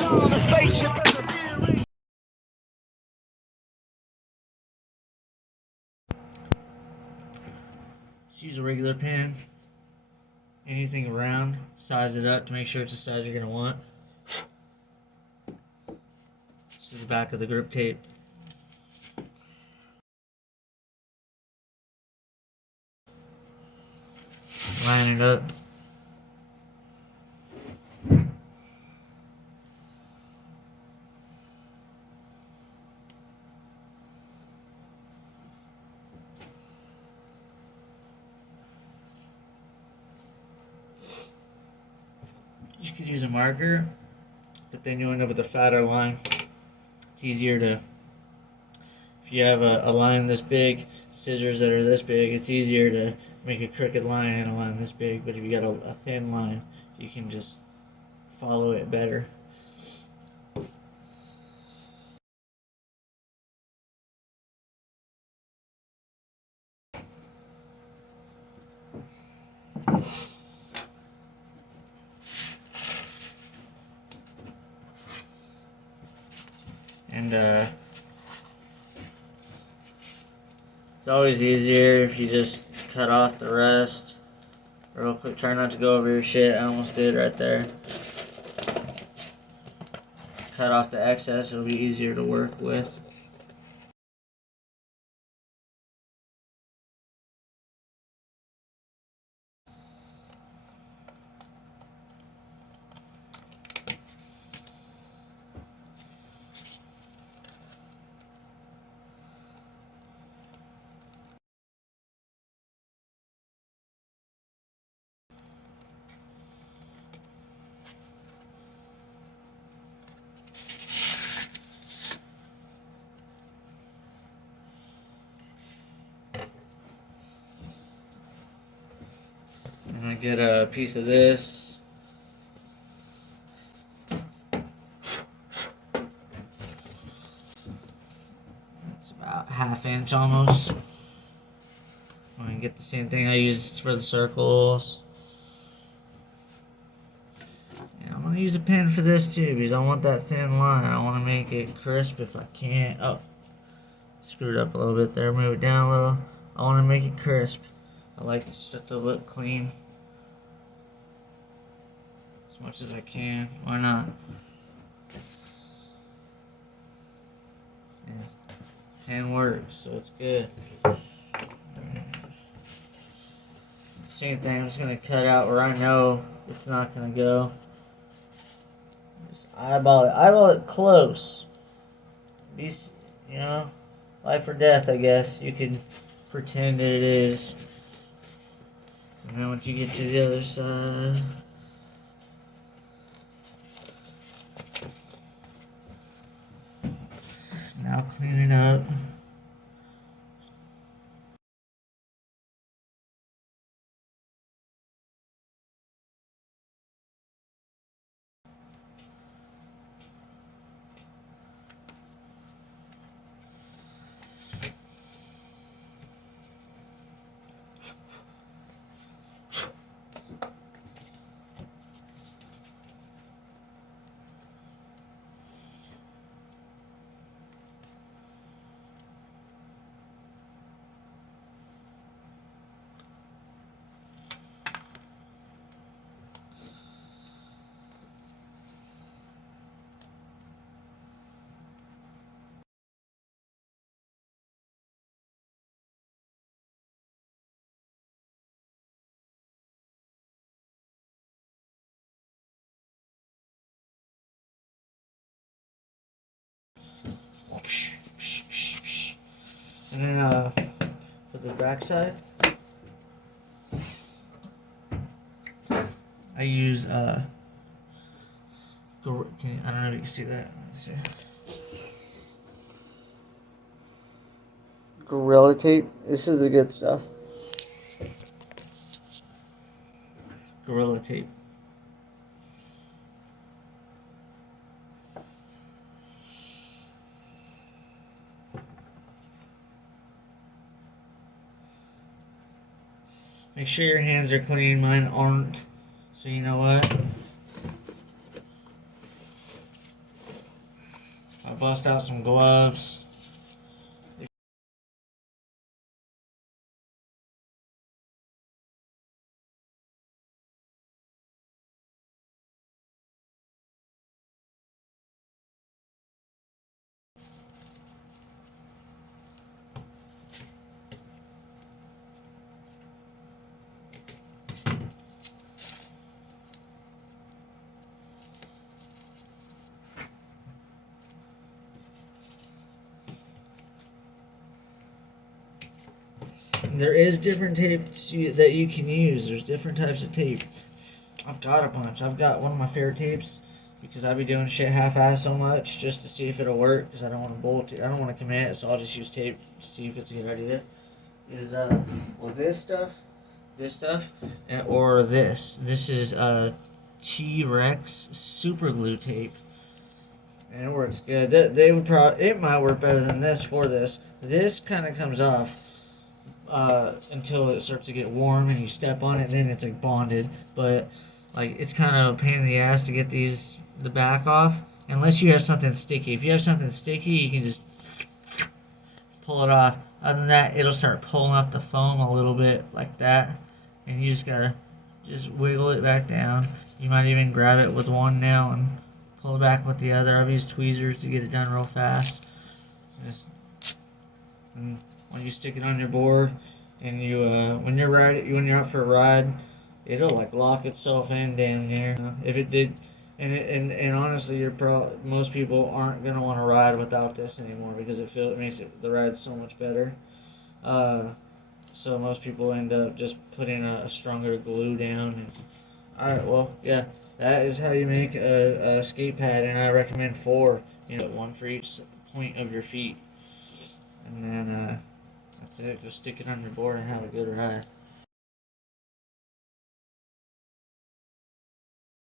on a spaceship. Just use a regular pen. Anything around, size it up to make sure it's the size you're gonna want. This is the back of the grip tape. Line it up. You could use a marker, but then you'll end up with a fatter line. It's easier to, if you have a line this big, scissors that are this big, it's easier to make a crooked line and a line this big, but if you got a thin line, you can just follow it better. And it's always easier if you just cut off the rest real quick. Try not to go over your shit. I almost did right there. Cut off the excess, it'll be easier to work with. And I get a piece of this. It's about 1/2 inch almost. I'm gonna get the same thing I used for the circles. And I'm gonna use a pen for this too because I want that thin line. I want to make it crisp if I can. Oh, screwed up a little bit there. Move it down a little. I want to make it crisp. I like it to look clean as much as I can. Why not? Yeah. Pen works, so it's good. Same thing. I'm just gonna cut out where I know it's not gonna go. Just eyeball it. Eyeball it close. These, you know, life or death. I guess you can pretend that it is. And then once you get to the other side, now clean it up. And then for the back side, I use I don't know if you can see that. Let me see. Gorilla tape. This is the good stuff. Gorilla tape. Make sure your hands are clean. Mine aren't. So you know what? bust out some gloves. There is different tapes that you can use. There's different types of tape. I've got a bunch. I've got one of my favorite tapes because I be doing shit half-ass so much just to see if it'll work because I don't want to bolt it. I don't want to commit, so I'll just use tape to see if it's a good idea. Is well, this stuff, or this. This is T-Rex super glue tape, and it works good. They would probably, it might work better than this for this. This kind of comes off until it starts to get warm and you step on it, and then it's like bonded. But like it's kind of a pain in the ass to get the back off unless you have something sticky. If you have something sticky, you can just pull it off. Other than that, it'll start pulling up the foam a little bit like that, and you just gotta just wiggle it back down. You might even grab it with one nail and pull it back with the other. I've used tweezers to get it done real fast. And when you stick it on your board, and you when you're out for a ride, it'll like lock itself in damn near. If it did, and honestly, most people aren't gonna want to ride without this anymore because it makes the ride so much better. So most people end up just putting a stronger glue down. Alright, well, yeah, that is how you make a skate pad, and I recommend 4. One for each point of your feet, and then that's it. Just stick it on your board and have a good ride.